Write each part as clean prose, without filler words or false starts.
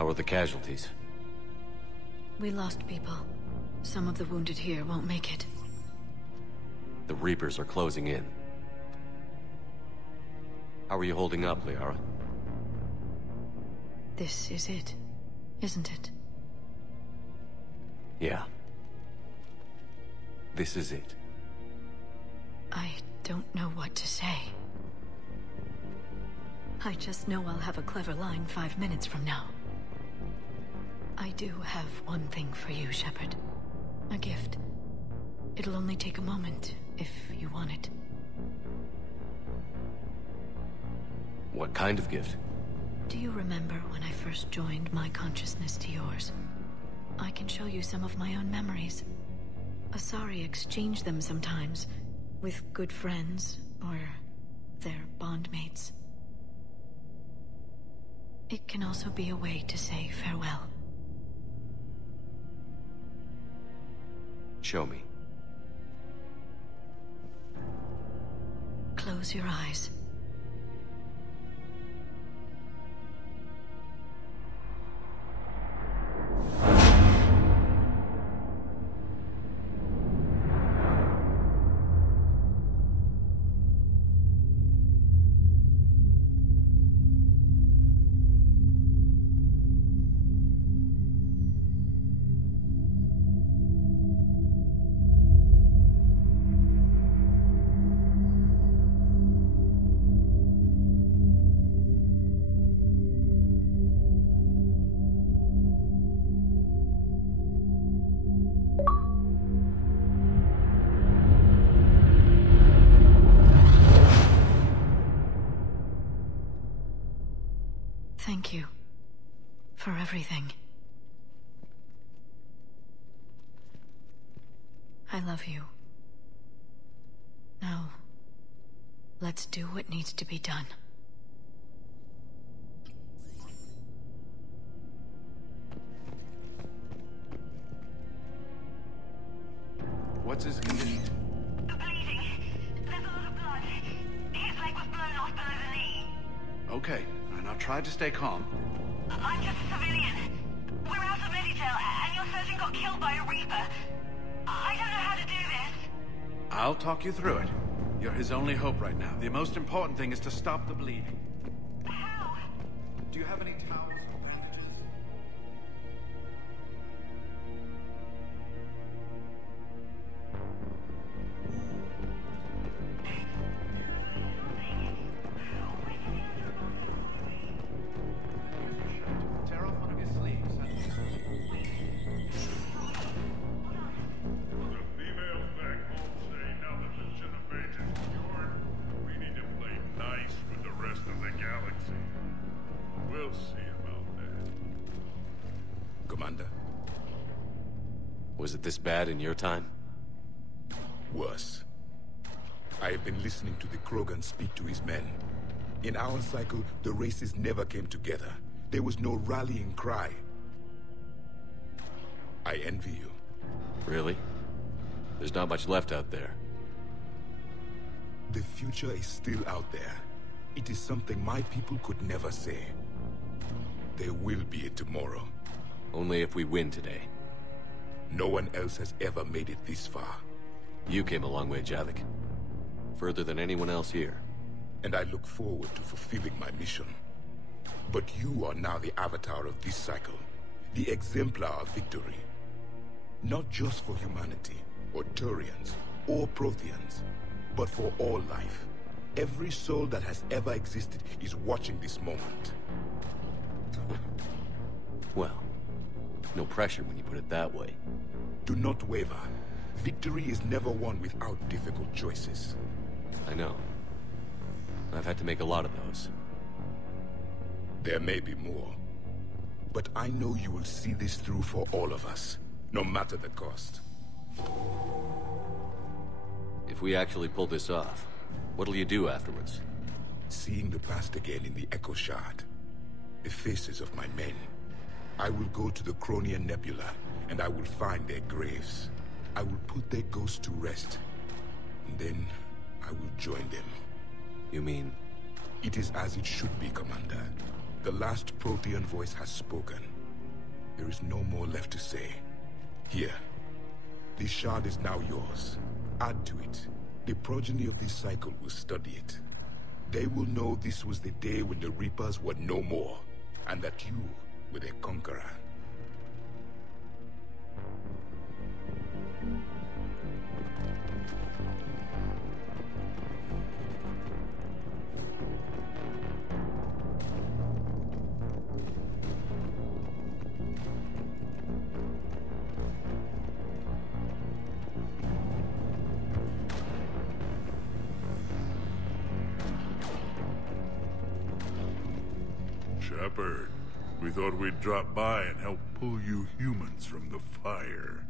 How are the casualties? We lost people. Some of the wounded here won't make it. The Reapers are closing in. How are you holding up, Liara? This is it, isn't it? Yeah. This is it. I don't know what to say. I just know I'll have a clever line 5 minutes from now. I do have one thing for you, Shepard. A gift. It'll only take a moment, if you want it. What kind of gift? Do you remember when I first joined my consciousness to yours? I can show you some of my own memories. Asari exchange them sometimes, with good friends, or their bondmates. It can also be a way to say farewell. Show me. Close your eyes. Thank you for everything. I love you. Now, let's do what needs to be done. What's his condition? Bleeding. There's a lot of blood. His leg was blown off below the knee. Okay, and I'll try to stay calm. I'm just a civilian. We're out of Meditail, and your surgeon got killed by a Reaper. I don't know how to do this. I'll talk you through it. You're his only hope right now. The most important thing is to stop the bleeding. How? Do you have any towels or bandages? Tear off one of his sleeves. The females back home say now that the Genovese is cured, we need to play nice with the rest of the galaxy. We'll see about that. Commander, Was it this bad in your time? worse. I have been listening to the Krogan speak to his men. In our cycle, the races never came together. There was no rallying cry. I envy you. Really? There's not much left out there. The future is still out there. It is something my people could never say. There will be a tomorrow. Only if we win today. No one else has ever made it this far. You came a long way, Javik. Further than anyone else here. And I look forward to fulfilling my mission. But you are now the avatar of this cycle. The exemplar of victory. Not just for humanity, or Turians, or Protheans, but for all life. Every soul that has ever existed is watching this moment. Well, no pressure when you put it that way. Do not waver. Victory is never won without difficult choices. I know. I've had to make a lot of those. There may be more. But I know you will see this through for all of us, no matter the cost. If we actually pull this off, what'll you do afterwards? Seeing the past again in the Echo Shard, the faces of my men. I will go to the Cronian Nebula, and I will find their graves. I will put their ghosts to rest, and then I will join them. You mean? It is as it should be, Commander. The last Prothean voice has spoken. there is no more left to say. Here, this shard is now yours. Add to it. The progeny of this cycle will study it. They will know this was the day when the Reapers were no more, and that you were their conqueror. Shepard, we thought we'd drop by and help pull you humans from the fire.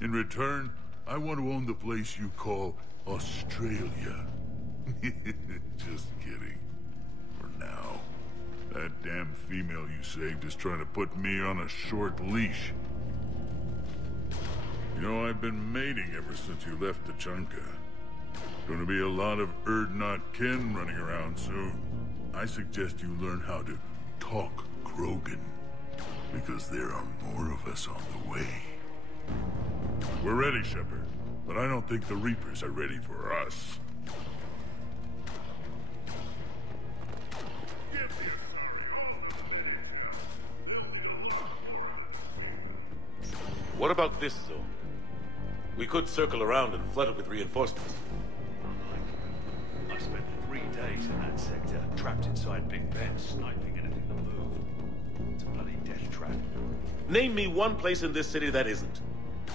In return, I want to own the place you call Australia. Just kidding. For now. That damn female you saved is trying to put me on a short leash. You know, I've been mating ever since you left Tachanka. Gonna be a lot of Erd-not kin running around soon. I suggest you learn how to talk Krogan, because there are more of us on the way. We're ready, Shepard, but I don't think the Reapers are ready for us. What about this zone? We could circle around and flood it with reinforcements. I spent 3 days in that sector, trapped inside Big Ben, sniping anything that moved. It's a bloody death trap. Name me one place in this city that isn't. I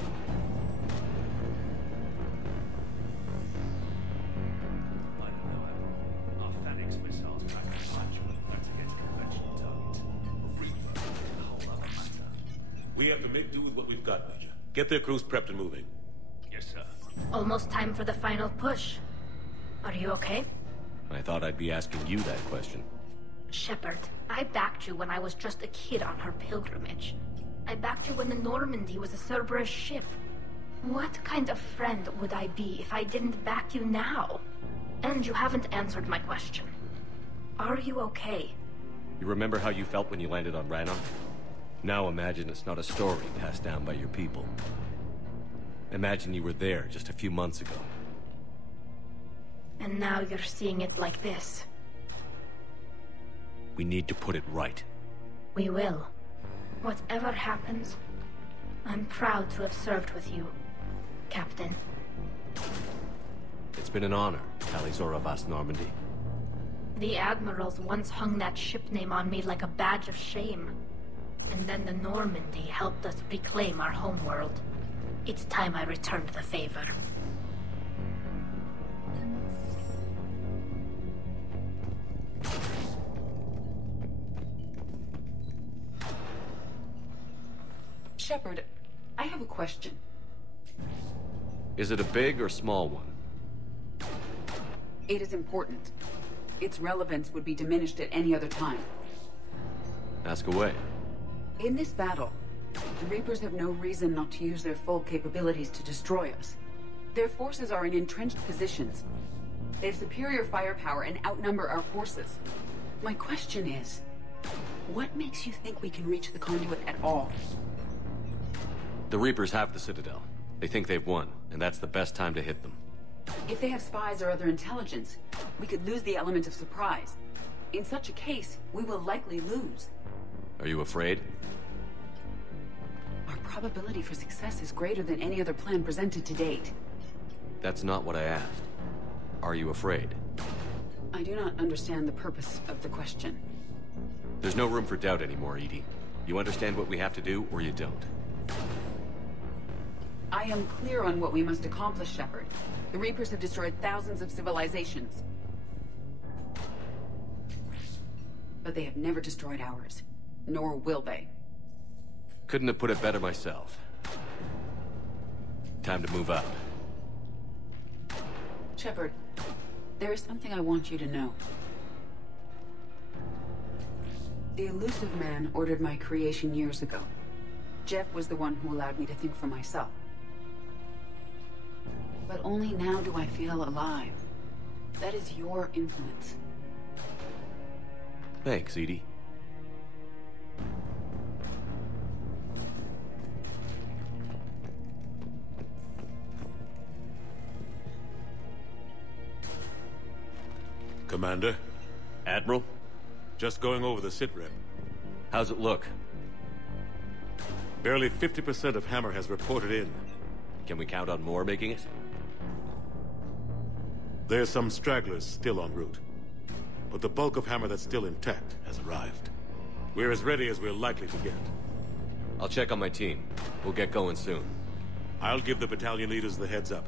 don't know, Admiral. Our Phoenix missiles back in punch, that's against conventional targets. Reaper, a whole other matter. We have to make do with what we've got, Major. Get their crews prepped and moving. Yes, sir. Almost time for the final push. Are you okay? I thought I'd be asking you that question. Shepard, I backed you when I was just a kid on her pilgrimage. I backed you when the Normandy was a Cerberus ship. What kind of friend would I be if I didn't back you now? And you haven't answered my question. Are you okay? You remember how you felt when you landed on Rannoch? Now imagine it's not a story passed down by your people. Imagine you were there just a few months ago. And now you're seeing it like this. We need to put it right. We will. Whatever happens, I'm proud to have served with you, Captain. It's been an honor, Talizor of Vast Normandy. The admirals once hung that ship name on me like a badge of shame. And then the Normandy helped us reclaim our homeworld. It's time I returned the favor. Shepard, I have a question. Is it a big or small one? It is important. Its relevance would be diminished at any other time. Ask away. In this battle, the Reapers have no reason not to use their full capabilities to destroy us. Their forces are in entrenched positions. They have superior firepower and outnumber our forces. My question is, what makes you think we can reach the conduit at all? The Reapers have the Citadel. They think they've won, and that's the best time to hit them. If they have spies or other intelligence, we could lose the element of surprise. In such a case, we will likely lose. Are you afraid? Our probability for success is greater than any other plan presented to date. That's not what I asked. Are you afraid? I do not understand the purpose of the question. There's no room for doubt anymore, Edie. You understand what we have to do, or you don't. I am clear on what we must accomplish, Shepard. The Reapers have destroyed thousands of civilizations. But they have never destroyed ours. Nor will they. Couldn't have put it better myself. Time to move up. Shepard, there is something I want you to know. The Elusive Man ordered my creation years ago. Jeff was the one who allowed me to think for myself. But only now do I feel alive. That is your influence. Thanks, Edie. Commander, Admiral, just going over the sitrep. how's it look? Barely 50% of Hammer has reported in. Can we count on more making it? There's some stragglers still en route. But the bulk of Hammer that's still intact has arrived. We're as ready as we're likely to get. I'll check on my team. We'll get going soon. I'll give the battalion leaders the heads up.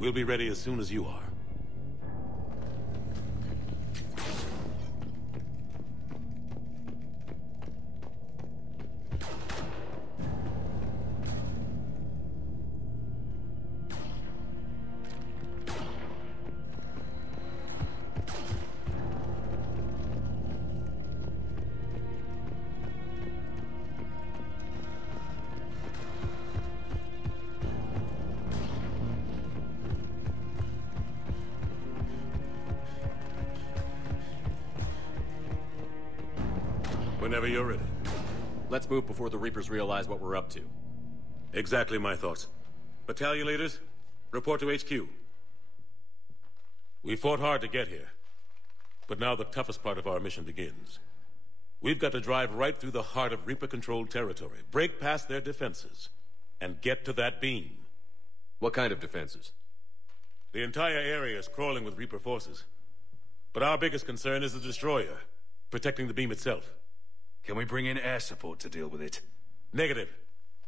We'll be ready as soon as you are. Whenever you're ready. Let's move before the Reapers realize what we're up to. Exactly my thoughts. Battalion leaders, report to HQ. We fought hard to get here. But now the toughest part of our mission begins. We've got to drive right through the heart of Reaper-controlled territory, break past their defenses, and get to that beam. What kind of defenses? The entire area is crawling with Reaper forces. But our biggest concern is the destroyer, protecting the beam itself. Can we bring in air support to deal with it? Negative.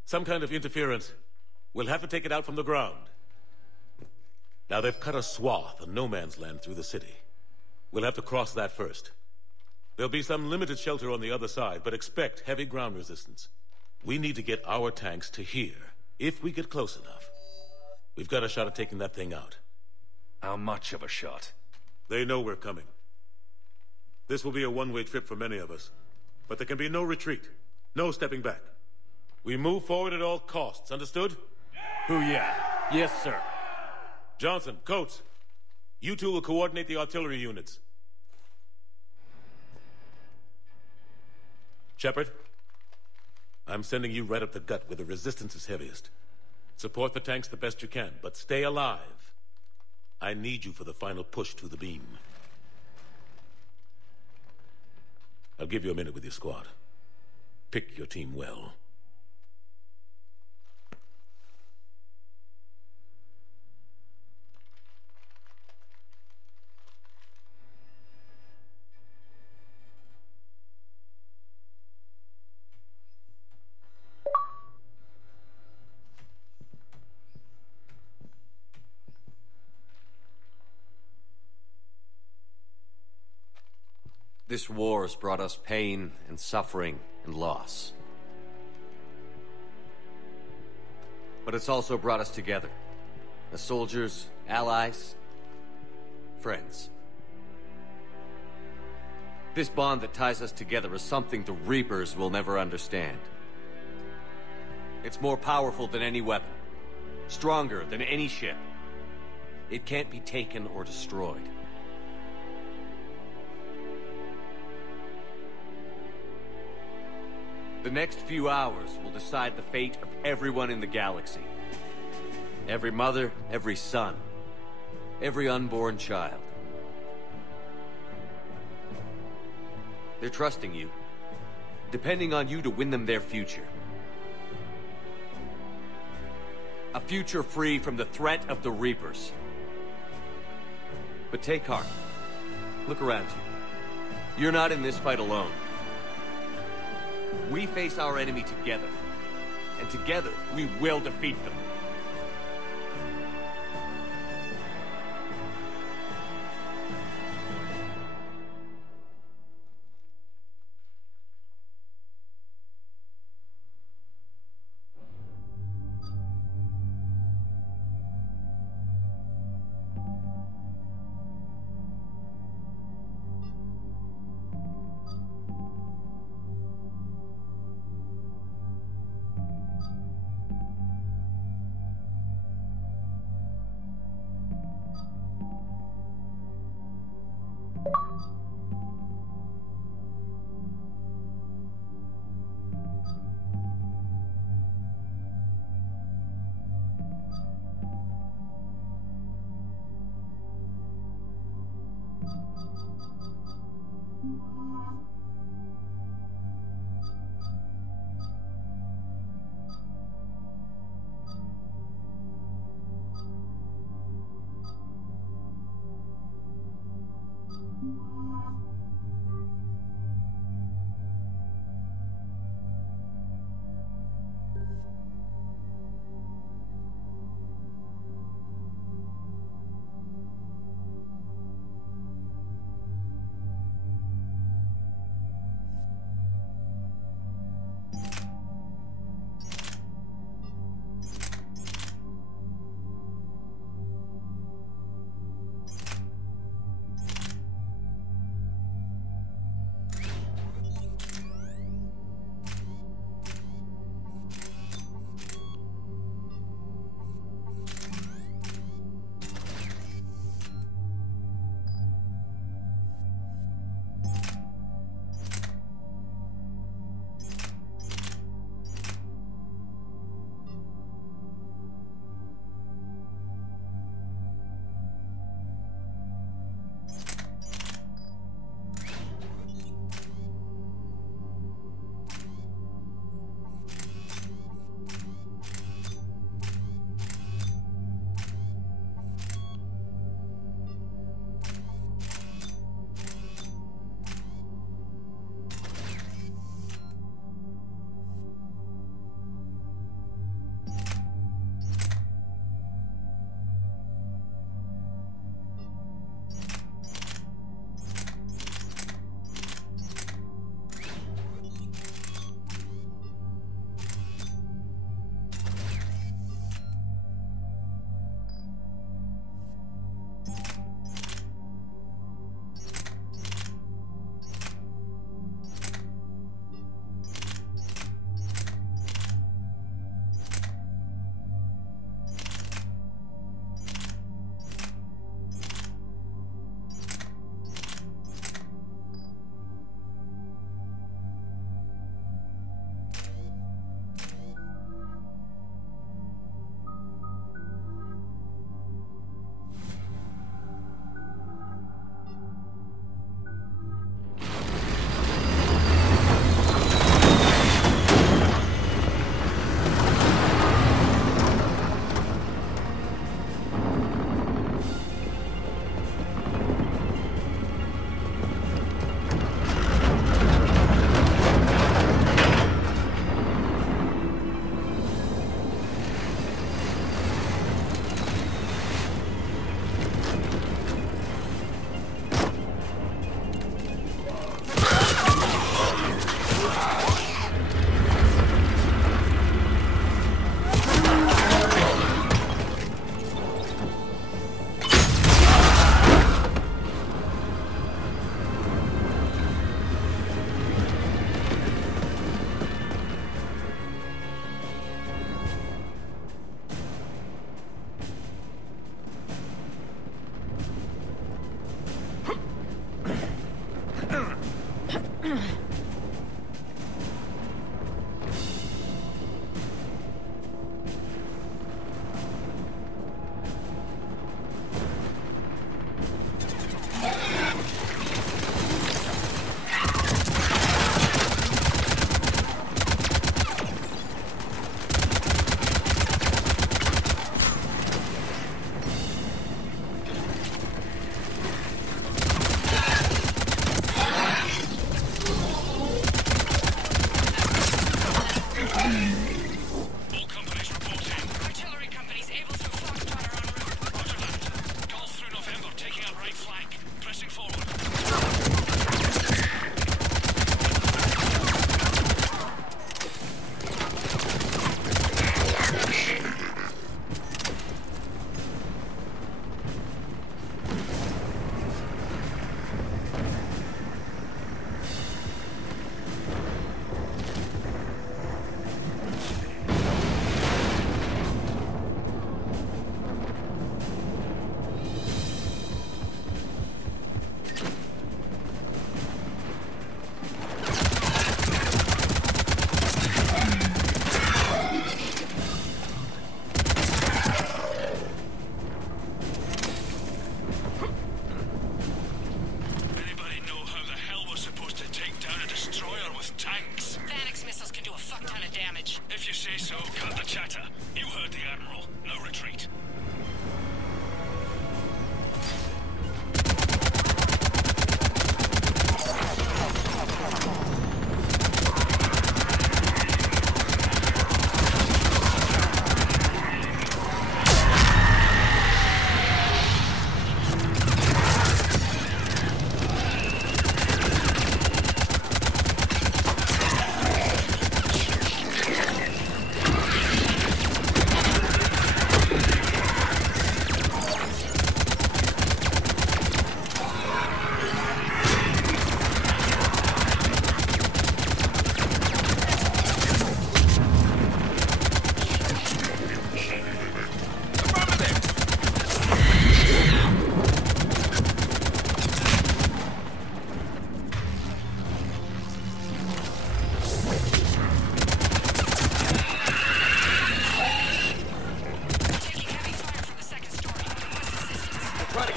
Some kind of interference. We'll have to take it out from the ground. Now they've cut a swath of no man's land through the city. We'll have to cross that first. There'll be some limited shelter on the other side, but expect heavy ground resistance. We need to get our tanks to here, if we get close enough. We've got a shot at taking that thing out. How much of a shot? They know we're coming. This will be a one-way trip for many of us. But there can be no retreat. No stepping back. We move forward at all costs, understood? Booyah. Yes, sir. Johnson, Coates, you two will coordinate the artillery units. Shepard, I'm sending you right up the gut where the resistance is heaviest. Support the tanks the best you can, but stay alive. I need you for the final push to the beam. I'll give you a minute with your squad. Pick your team well. This war has brought us pain and suffering and loss. But it's also brought us together. As soldiers, allies, friends. This bond that ties us together is something the Reapers will never understand. It's more powerful than any weapon. Stronger than any ship. It can't be taken or destroyed. The next few hours will decide the fate of everyone in the galaxy. Every mother, every son, every unborn child. They're trusting you, depending on you to win them their future. A future free from the threat of the Reapers. But take heart. Look around you. You're not in this fight alone. We face our enemy together, and together we will defeat them.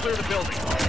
clear the building.